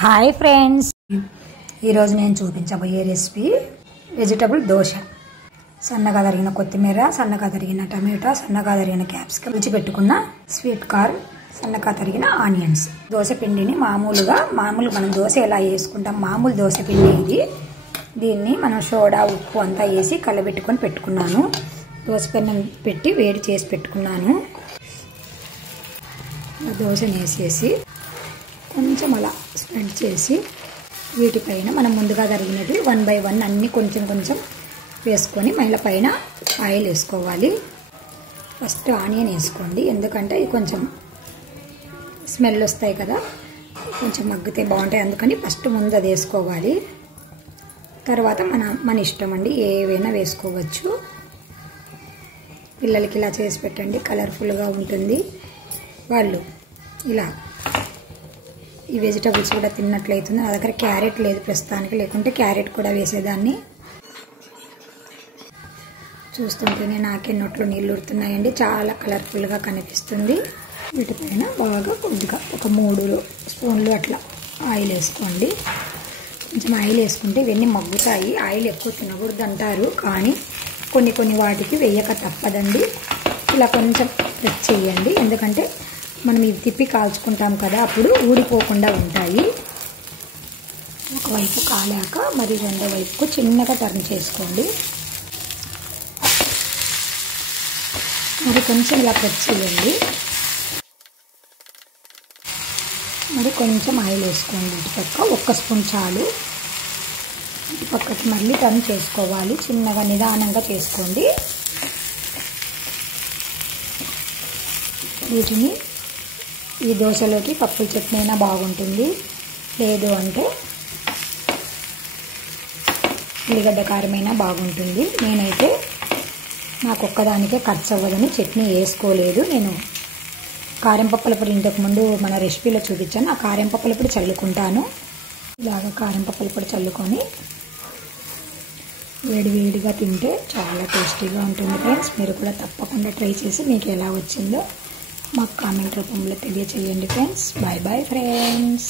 Hi friends, ఈరోజు నేను చూపించబోయే రెసిపీ వెజిటబుల్ దోశ. సన్నగా తరిగిన కొత్తిమీర, సన్నగా తరిగిన టమాటా, సన్నగా తరిగిన క్యాప్సికమ్, రుచి పెట్టుకున్న స్వీట్ కార్న్, సన్నగా తరిగిన ఆనియన్స్. దోశ పిండిని మామూలు మనం దోశ ఎలా వేసుకుంటాం, మామూలు దోశ పిండి ఇది. దీన్ని మనం సోడా, ఉప్పు అంతా వేసి కలబెట్టుకొని పెట్టుకున్నాను. దోశ పెన్నం పెట్టి వేడి చేసి పెట్టుకున్నాను. దోశని వేసేసి కొంచెం అలా స్ప్రెడ్ చేసి వీటిపైన మనం ముందుగా తరిగినవి 1 by 1 అన్నీ కొంచెం కొంచెం వేసుకొని మళ్ళీ పైన ఆయిల్ వేసుకోవాలి. ఫస్ట్ ఆనియన్ వేసుకోండి, ఎందుకంటే ఇది కొంచెం స్మెల్ వస్తాయి కదా, కొంచెం మగ్గితే బాగుంటాయి. అందుకని ఫస్ట్ ముందు అది వేసుకోవాలి. తర్వాత మన ఇష్టం అండి, ఏవైనా వేసుకోవచ్చు. పిల్లలకి ఇలా చేసి పెట్టండి, కలర్ఫుల్గా ఉంటుంది. వాళ్ళు ఇలా ఈ వెజిటబుల్స్ కూడా తిన్నట్లయితుంది. నా దగ్గర క్యారెట్ లేదు ప్రస్తుతానికి, లేకుంటే క్యారెట్ కూడా వేసేదాన్ని. చూస్తుంటేనే నాకే నోట్లో నీళ్ళు ఉడుతున్నాయండి, చాలా కలర్ఫుల్గా కనిపిస్తుంది. వీటిపైన బాగా కొద్దిగా ఒక 3 స్పూన్లు అట్లా ఆయిల్ వేసుకోండి. కొంచెం ఆయిల్ వేసుకుంటే ఇవన్నీ మగ్గుతాయి. ఆయిల్ ఎక్కువ తినకూడదు అంటారు, కానీ కొన్ని వాటికి వేయక తప్పదండి. ఇలా కొంచెం ప్రెస్ చేయండి, ఎందుకంటే మనం ఇవి తిప్పి కాల్చుకుంటాం కదా, అప్పుడు ఊడిపోకుండా ఉంటాయి. ఒకవైపు కాలాక మరి రెండో వైపుకు చిన్నగా టర్న్ చేసుకోండి. మరి కొంచెం ఇలా ప్రెస్ చేయండి. మరి కొంచెం ఆయిల్ వేసుకోండి. ఇటుపక్క 1 స్పూన్ చాలు. ఇటుపక్కకి మళ్ళీ టర్న్ చేసుకోవాలి. చిన్నగా నిదానంగా చేసుకోండి. వీటిని ఈ దోశలోకి పప్పుల చట్నీ అయినా బాగుంటుంది, లేదు అంటే ఉల్లిగడ్డ కారమైనా బాగుంటుంది. నేనైతే నాకు ఒక్కదానికే ఖర్చు అవ్వదని చట్నీ వేసుకోలేదు. నేను కారం పప్పుల పొడి ఇంతకుముందు మన రెసిపీలో చూపించాను, ఆ కారం పప్పుల పొడి చల్లుకుంటాను. ఇలాగ కారం పప్పుల పొడి చల్లుకొని వేడివేడిగా తింటే చాలా టేస్టీగా ఉంటుంది ఫ్రెండ్స్. మీరు కూడా తప్పకుండా ట్రై చేసి మీకు ఎలా వచ్చిందో మాకు కామెంట్ రూపంలో తెలియచేయండి ఫ్రెండ్స్. Bye bye friends.